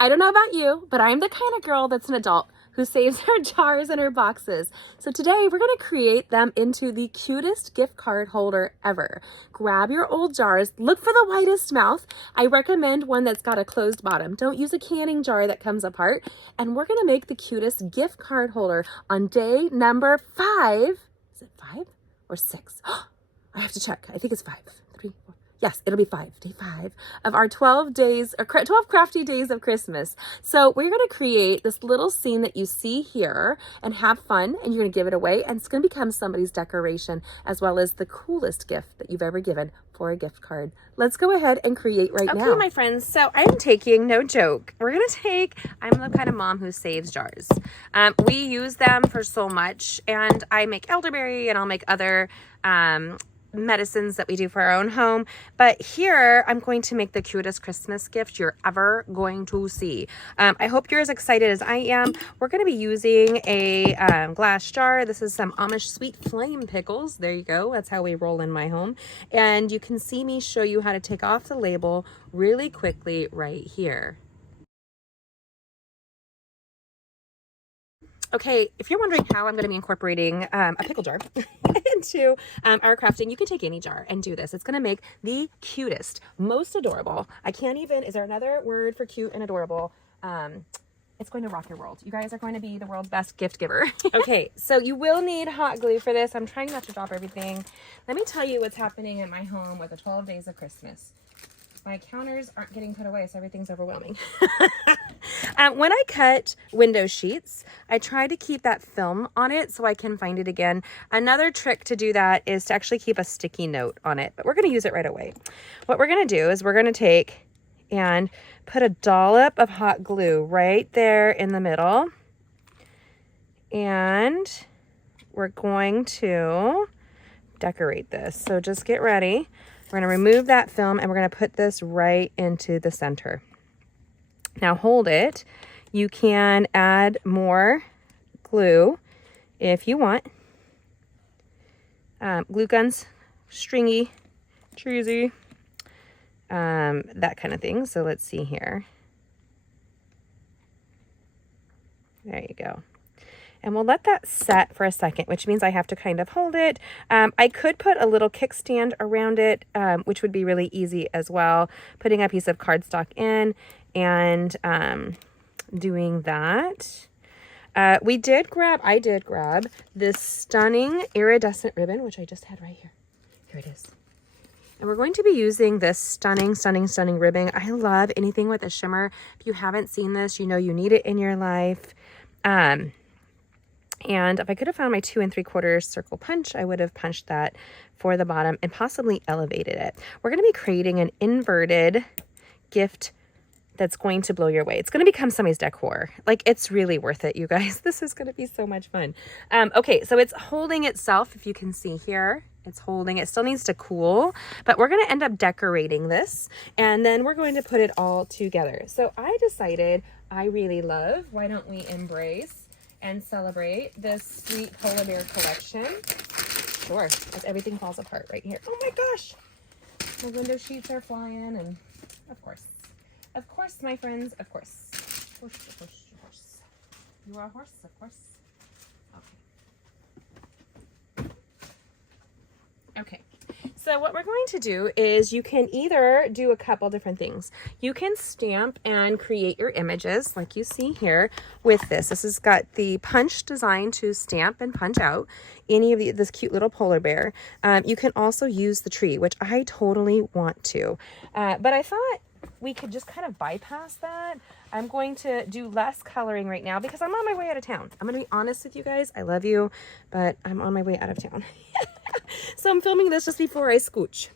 I don't know about you, but I'm the kind of girl that's an adult who saves her jars and her boxes. So today we're going to create them into the cutest gift card holder ever. Grab your old jars, look for the widest mouth. I recommend one that's got a closed bottom. Don't use a canning jar that comes apart. And we're going to make the cutest gift card holder on day number 5. Is it 5 or 6? I have to check. I think it's 5. 3, 4. Yes, it'll be 5, day 5 of our 12 days, or 12 crafty days of Christmas. So we're going to create this little scene that you see here and have fun, and you're going to give it away, and it's going to become somebody's decoration as well as the coolest gift that you've ever given for a gift card. Let's go ahead and create now. Okay, my friends, so I'm taking, no joke, I'm the kind of mom who saves jars. We use them for so much, and I make elderberry and I'll make other medicines that we do for our own home, but here I'm going to make the cutest Christmas gift you're ever going to see. I hope you're as excited as I am. We're going to be using a glass jar. This is some Amish sweet flame pickles. There you go. That's how we roll in my home. And you can see me show you how to take off the label really quickly right here. Okay, if you're wondering how I'm going to be incorporating a pickle jar into our crafting, you can take any jar and do this. It's going to make the cutest, most adorable. I can't even, is there another word for cute and adorable? It's going to rock your world. You guys are going to be the world's best gift giver. Okay, so you will need hot glue for this. I'm trying not to drop everything. Let me tell you what's happening in my home with the 12 days of Christmas. My counters aren't getting put away, so everything's overwhelming. When I cut window sheets, I try to keep that film on it so I can find it again. Another trick to do that is to actually keep a sticky note on it, but we're going to use it right away. What we're going to do is we're going to take and put a dollop of hot glue right there in the middle. And we're going to decorate this. So just get ready. We're going to remove that film and we're going to put this right into the center. Now hold it. You can add more glue if you want. Glue guns, stringy, cheesy, that kind of thing. So let's see here. There you go. And we'll let that set for a second, which means I have to kind of hold it. I could put a little kickstand around it, which would be really easy as well. Putting a piece of cardstock in and doing that. I did grab this stunning iridescent ribbon, which I just had right here. Here it is. And we're going to be using this stunning, stunning, stunning ribbon. I love anything with a shimmer. If you haven't seen this, you know you need it in your life. And if I could have found my 2 3/4 circle punch, I would have punched that for the bottom and possibly elevated it. We're going to be creating an inverted gift that's going to blow your way. It's going to become somebody's decor. Like, it's really worth it, you guys. This is going to be so much fun. Okay, so it's holding itself, if you can see here. It's holding. It still needs to cool, but we're going to end up decorating this, and then we're going to put it all together. So I decided I really love, why don't we embrace and celebrate this sweet polar bear collection. Sure, as everything falls apart right here. Oh my gosh, the window sheets are flying, and of course, my friends, of course. Horse. You are a horse, of course. Okay. So what we're going to do is you can either do a couple different things. You can stamp and create your images like you see here with this. This has got the punch design to stamp and punch out any of this cute little polar bear. You can also use the tree, which I totally want to. But I thought we could just kind of bypass that. I'm going to do less coloring right now because I'm on my way out of town. I'm going to be honest with you guys. I love you, but I'm on my way out of town. So I'm filming this just before I scooch.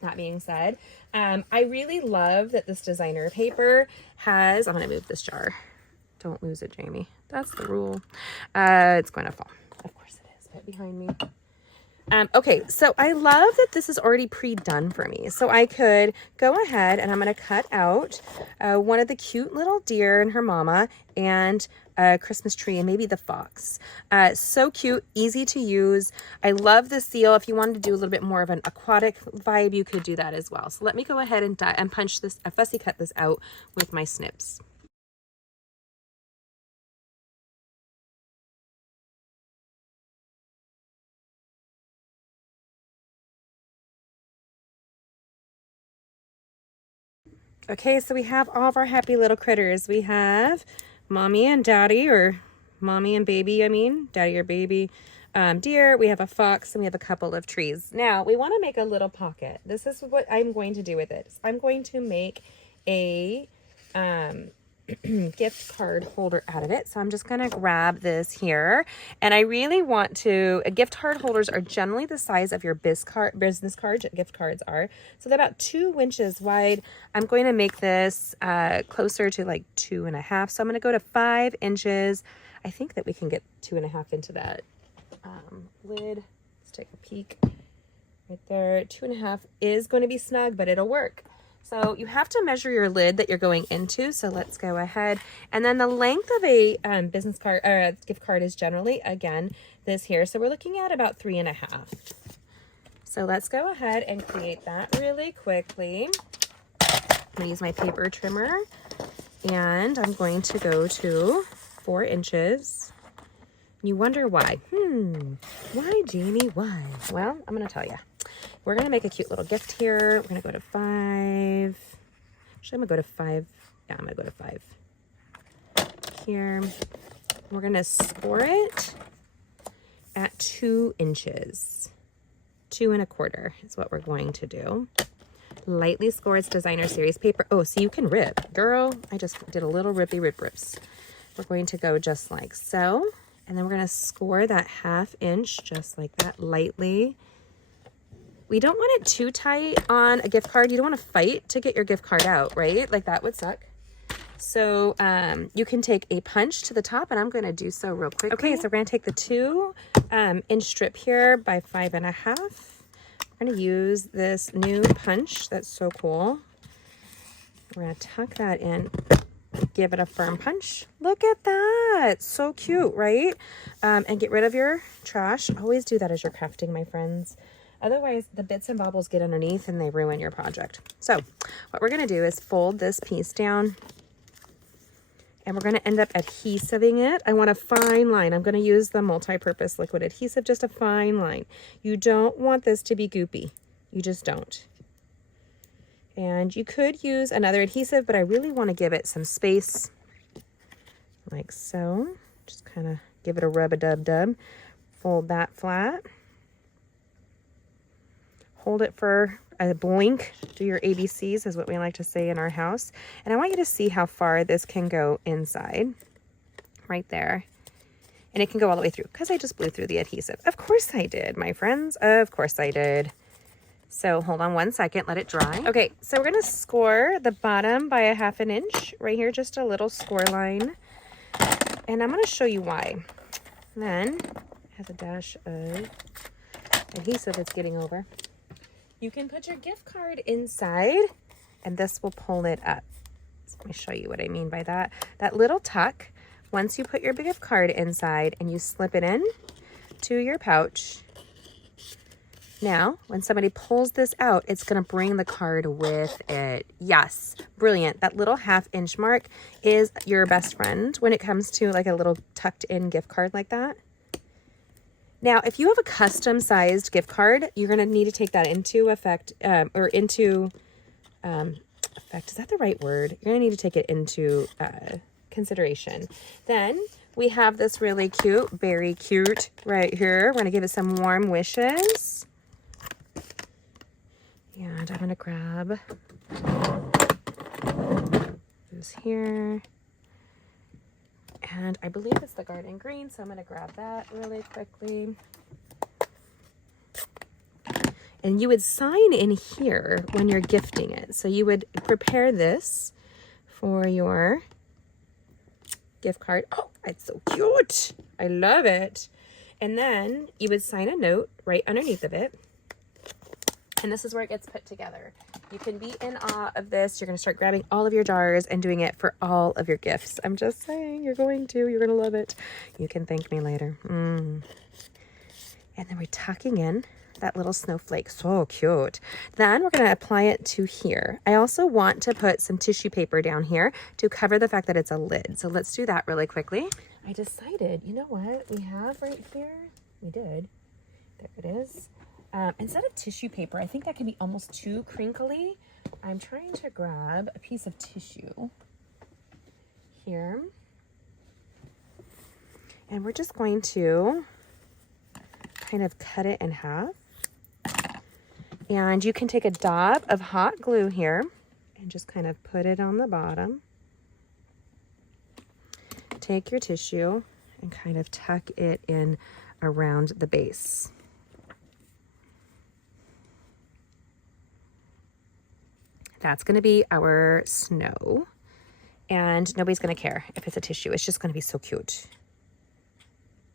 That being said, I really love that this designer paper has, I'm going to move this jar. Don't lose it, Jamie. That's the rule. It's going to fall. Of course it is. Put it behind me. Okay, so I love that this is already pre-done for me. So I could go ahead and I'm going to cut out one of the cute little deer and her mama and a Christmas tree and maybe the fox. So cute, easy to use. I love the seal. If you wanted to do a little bit more of an aquatic vibe, you could do that as well. So let me go ahead and punch this, fussy cut this out with my snips. Okay, so we have all of our happy little critters. We have mommy and daddy, or mommy and baby, I mean, daddy or baby, deer. We have a fox, and we have a couple of trees. Now, we want to make a little pocket. This is what I'm going to do with it. I'm going to make a gift card holder out of it. So I'm just going to grab this here. And I really want to, gift card holders are generally the size of your business cards, gift cards are. So they're about 2 inches wide. I'm going to make this closer to like 2.5. So I'm going to go to 5 inches. I think that we can get 2.5 into that lid. Let's take a peek right there. 2.5 is going to be snug, but it'll work. So you have to measure your lid that you're going into. So let's go ahead. And then the length of a business card or a gift card is generally, again, this here. So we're looking at about 3.5. So let's go ahead and create that really quickly. I'm going to use my paper trimmer, and I'm going to go to 4 inches. You wonder why. Why, Jamie? Why? Well, I'm going to tell you. We're going to make a cute little gift here. We're going to go to 5. Actually, I'm going to go to 5. Yeah, I'm going to go to 5 here. We're going to score it at 2 inches. 2.25 is what we're going to do. Lightly score. It's designer series paper. Oh, so you can rip. Girl, I just did a little rippy rips. We're going to go just like so. And then we're going to score that 1/2 inch just like that, lightly. We don't want it too tight on a gift card. You don't want to fight to get your gift card out, right? Like that would suck. So you can take a punch to the top, and I'm going to do so real quick. Okay, so we're going to take the 2 inch strip here by 5.5. We're going to use this new punch. That's so cool. We're going to tuck that in. Give it a firm punch. Look at that. So cute, right? And get rid of your trash. Always do that as you're crafting, my friends. Otherwise, the bits and bobbles get underneath and they ruin your project. So what we're going to do is fold this piece down, and we're going to end up adhesiving it. I want a fine line. I'm going to use the multi-purpose liquid adhesive, just a fine line. You don't want this to be goopy. You just don't. And you could use another adhesive, but I really want to give it some space, like so. Just kind of give it a rub-a-dub-dub. Fold that flat. Hold it for a blink. Do your ABCs, is what we like to say in our house. And I want you to see how far this can go inside, right there. And it can go all the way through, because I just blew through the adhesive. Of course I did, my friends. Of course I did. So hold on 1 second, let it dry. Okay, so we're gonna score the bottom by 1/2 inch right here, just a little score line. And I'm gonna show you why. Then, it has a dash of adhesive it's getting over. You can put your gift card inside, and this will pull it up. So let me show you what I mean by that. That little tuck, once you put your gift card inside and you slip it in to your pouch, now, when somebody pulls this out, it's going to bring the card with it. Yes, brilliant. That little 1/2 inch mark is your best friend when it comes to like a little tucked in gift card like that. Now, if you have a custom sized gift card, you're going to need to take that into effect, effect. Is that the right word? You're going to need to take it into consideration. Then we have this really cute, very cute right here. We're going to give it some warm wishes. And I'm going to grab this here. And I believe it's the garden green, so I'm going to grab that really quickly. And you would sign in here when you're gifting it. So you would prepare this for your gift card. Oh, it's so cute. I love it. And then you would sign a note right underneath of it. And this is where it gets put together. You can be in awe of this. You're going to start grabbing all of your jars and doing it for all of your gifts. I'm just saying, you're going to love it. You can thank me later. And then we're tucking in that little snowflake. So cute. Then we're going to apply it to here. I also want to put some tissue paper down here to cover the fact that it's a lid. So let's do that really quickly. I decided, you know what we have right here? We did. There it is. Instead of tissue paper, I think that can be almost too crinkly. I'm trying to grab a piece of tissue here. And we're just going to kind of cut it in half. And you can take a dab of hot glue here and just kind of put it on the bottom. Take your tissue and kind of tuck it in around the base. That's going to be our snow. And nobody's going to care if it's a tissue. It's just going to be so cute.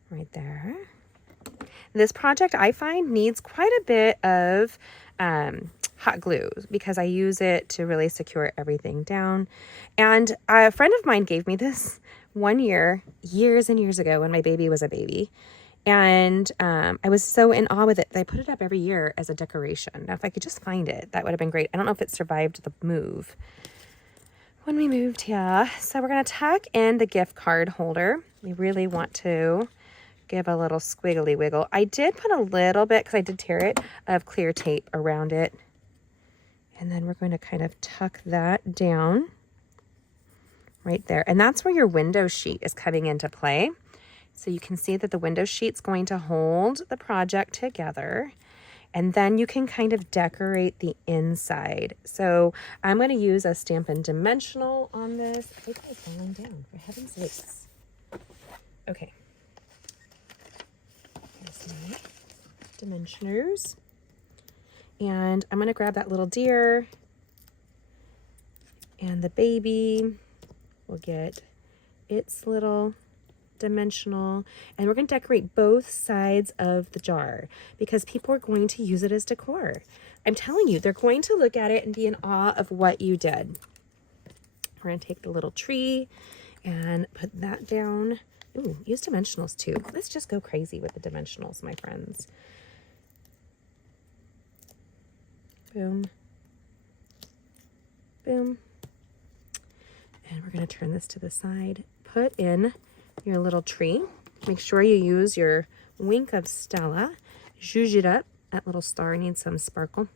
Right there. This project, I find, needs quite a bit of hot glue because I use it to really secure everything down. And a friend of mine gave me this one year, years and years ago, when my baby was a baby. And I was so in awe with it that I put it up every year as a decoration. Now, if I could just find it, that would have been great. I don't know if it survived the move when we moved here. So we're going to tuck in the gift card holder. We really want to give a little squiggly wiggle. I did put a little bit, because I did tear it, of clear tape around it. And then we're going to kind of tuck that down right there. And that's where your window sheet is coming into play. So you can see that the window sheet's going to hold the project together. And then you can kind of decorate the inside. So I'm going to use a Stampin' Dimensional on this. I think it's falling down, for heaven's sakes. Okay. Here's my dimensioners. And I'm going to grab that little deer. And the baby will get its little dimensional, and we're going to decorate both sides of the jar because people are going to use it as decor. I'm telling you, they're going to look at it and be in awe of what you did. We're going to take the little tree and put that down. Ooh, use dimensionals too. Let's just go crazy with the dimensionals, my friends. Boom. Boom. And we're going to turn this to the side. Put in your little tree. Make sure you use your wink of Stella. Zhuzh it up. That little star needs some sparkle.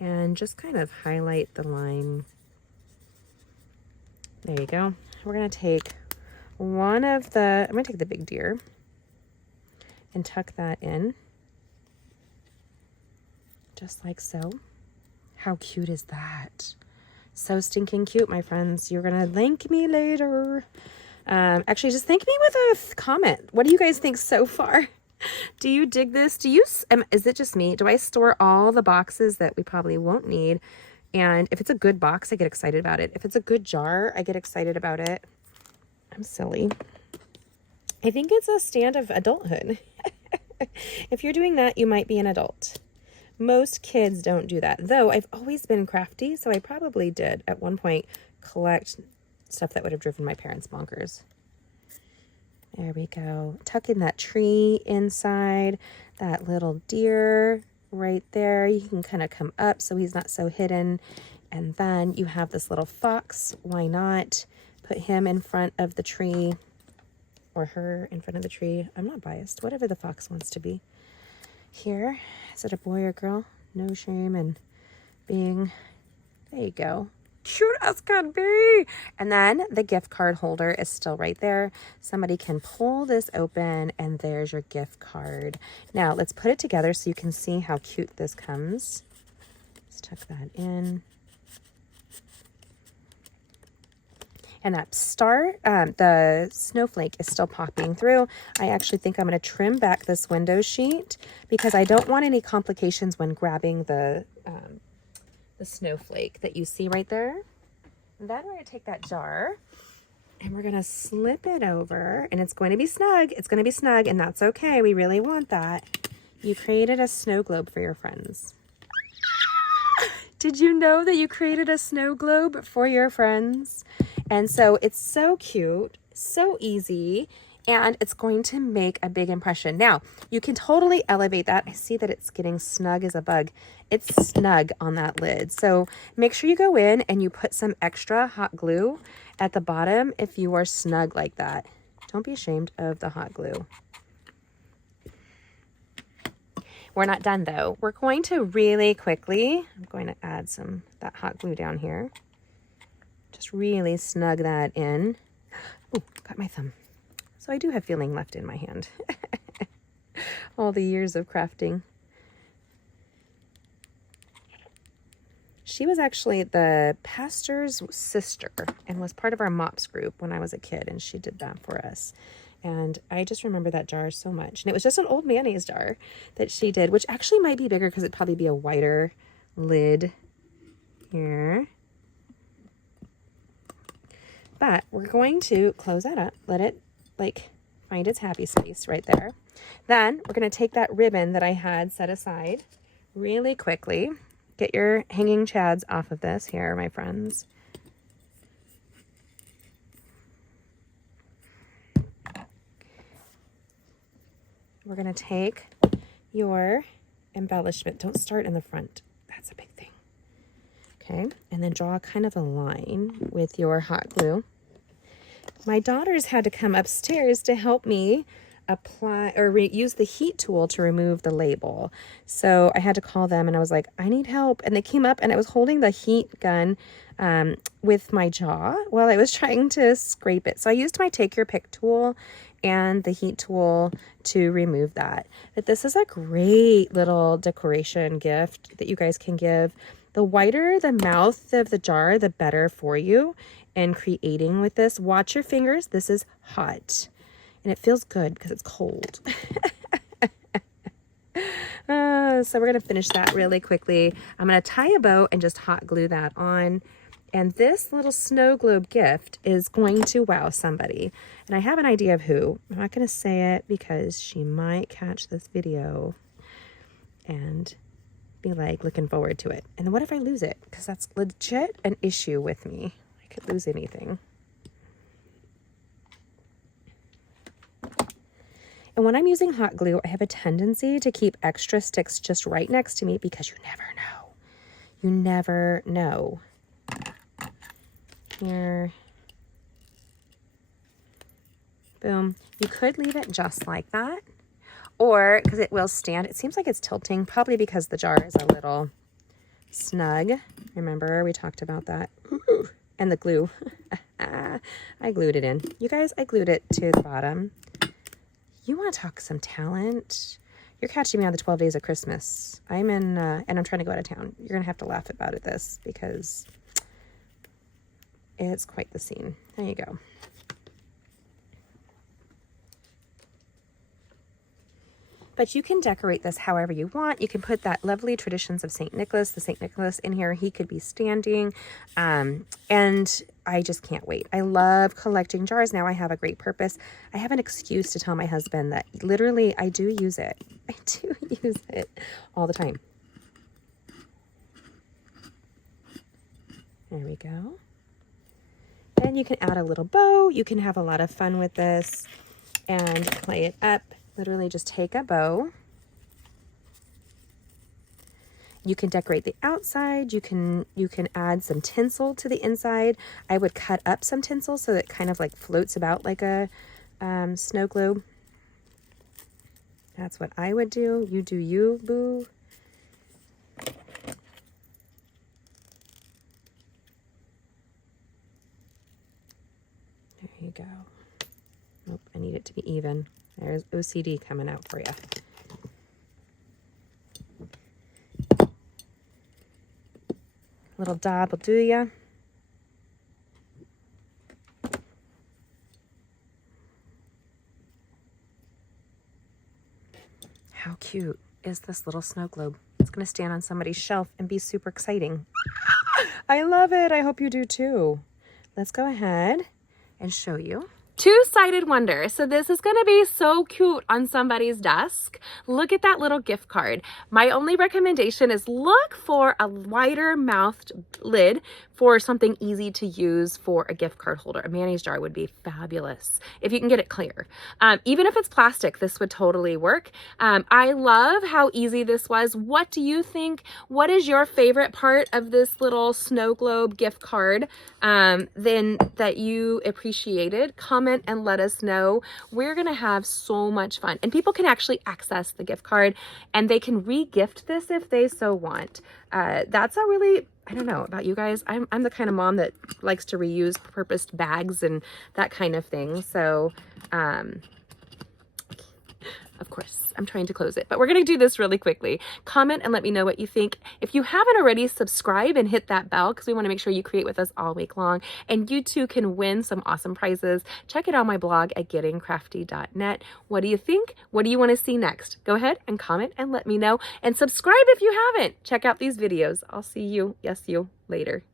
And just kind of highlight the line. There you go. We're going to take I'm going to take the big deer and tuck that in. Just like so. How cute is that? So stinking cute, my friends. You're going to thank me later. Actually, just thank me with a comment. What do you guys think so far? Do you dig this? Is it just me? Do I store all the boxes that we probably won't need? And if it's a good box, I get excited about it. If it's a good jar, I get excited about it. I'm silly. I think it's a stand of adulthood. If you're doing that, you might be an adult. Most kids don't do that. Though I've always been crafty, so I probably did at one point collect stuff that would have driven my parents bonkers. There we go. Tuck in that tree inside, that little deer right there. You can kind of come up so he's not so hidden. And then you have this little fox. Why not put him in front of the tree, or her in front of the tree? I'm not biased. Whatever the fox wants to be. Here, is it a boy or girl? No shame in being, there you go. Cute as can be. And then the gift card holder is still right there. Somebody can pull this open and there's your gift card. Now let's put it together so you can see how cute this comes. Let's tuck that in. And that star, the snowflake is still popping through. I actually think I'm going to trim back this window sheet because I don't want any complications when grabbing the snowflake that you see right there. And then we're going to take that jar and we're going to slip it over, and it's going to be snug. It's going to be snug, and that's okay. We really want that. You created a snow globe for your friends. Did you know that you created a snow globe for your friends? And so it's so cute, so easy, and it's going to make a big impression. Now, you can totally elevate that. I see that it's getting snug as a bug. It's snug on that lid. So make sure you go in and you put some extra hot glue at the bottom if you are snug like that. Don't be ashamed of the hot glue. We're not done though. We're going to really quickly, I'm going to add that hot glue down here. Just really snug that in. Oh, got my thumb. So I do have feeling left in my hand. All the years of crafting. She was actually the pastor's sister and was part of our MOPS group when I was a kid, and she did that for us. And I just remember that jar so much. And it was just an old mayonnaise jar that she did, which actually might be bigger because it'd probably be a wider lid here. But we're going to close that up, let it like find its happy space right there. Then we're going to take that ribbon that I had set aside really quickly. Get your hanging chads off of this here, my friends. We're going to take your embellishment. Don't start in the front. That's a big thing. Okay, and then draw kind of a line with your hot glue. My daughters had to come upstairs to help me apply or use the heat tool to remove the label. So I had to call them and I was like, I need help. And they came up and I was holding the heat gun with my jaw while I was trying to scrape it. So I used my take your pick tool and the heat tool to remove that. But this is a great little decoration gift that you guys can give. The wider the mouth of the jar, the better for you in creating with this. Watch your fingers. This is hot. And it feels good because it's cold. So we're going to finish that really quickly. I'm going to tie a bow and just hot glue that on. And this little snow globe gift is going to wow somebody. And I have an idea of who. I'm not going to say it because she might catch this video and be like looking forward to it. And then what if I lose it? Because that's legit an issue with me. I could lose anything. And when I'm using hot glue, I have a tendency to keep extra sticks just right next to me because you never know. You never know. Here. Boom. You could leave it just like that. Or, because it will stand, it seems like it's tilting, probably because the jar is a little snug. Remember, we talked about that. Ooh, and the glue. I glued it in. You guys, I glued it to the bottom. You want to talk some talent? You're catching me on the 12 days of Christmas. I'm in, and I'm trying to go out of town. You're going to have to laugh about this because it's quite the scene. There you go. But you can decorate this however you want. You can put that lovely Traditions of St. Nicholas, the St. Nicholas in here. He could be standing. And I just can't wait. I love collecting jars. Now I have a great purpose. I have an excuse to tell my husband that literally I do use it. I do use it all the time. There we go. Then you can add a little bow. You can have a lot of fun with this and play it up. Literally just take a bow. You can decorate the outside. You can add some tinsel to the inside. I would cut up some tinsel so that it kind of like floats about like a snow globe. That's what I would do. You do you, boo. There you go. Nope, I need it to be even. There's OCD coming out for you. Little dab will do ya. How cute is this little snow globe? It's going to stand on somebody's shelf and be super exciting. I love it. I hope you do too. Let's go ahead and show you. Two-sided wonder. So this is going to be so cute on somebody's desk. Look at that little gift card. My only recommendation is look for a wider mouthed lid for something easy to use for a gift card holder. A mayonnaise jar would be fabulous if you can get it clear. Even if it's plastic, this would totally work. I love how easy this was. What do you think? What is your favorite part of this little snow globe gift card then that you appreciated? Comment and let us know. We're gonna have so much fun, and people can actually access the gift card and they can re-gift this if they so want. That's a really, I don't know about you guys, I'm the kind of mom that likes to reuse purposed bags and that kind of thing. So of course, I'm trying to close it, but we're going to do this really quickly. Comment and let me know what you think. If you haven't already, subscribe and hit that bell because we want to make sure you create with us all week long. And you too can win some awesome prizes. Check it on my blog at gettingcrafty.net. What do you think? What do you want to see next? Go ahead and comment and let me know. And subscribe if you haven't. Check out these videos. I'll see you, yes, you, later.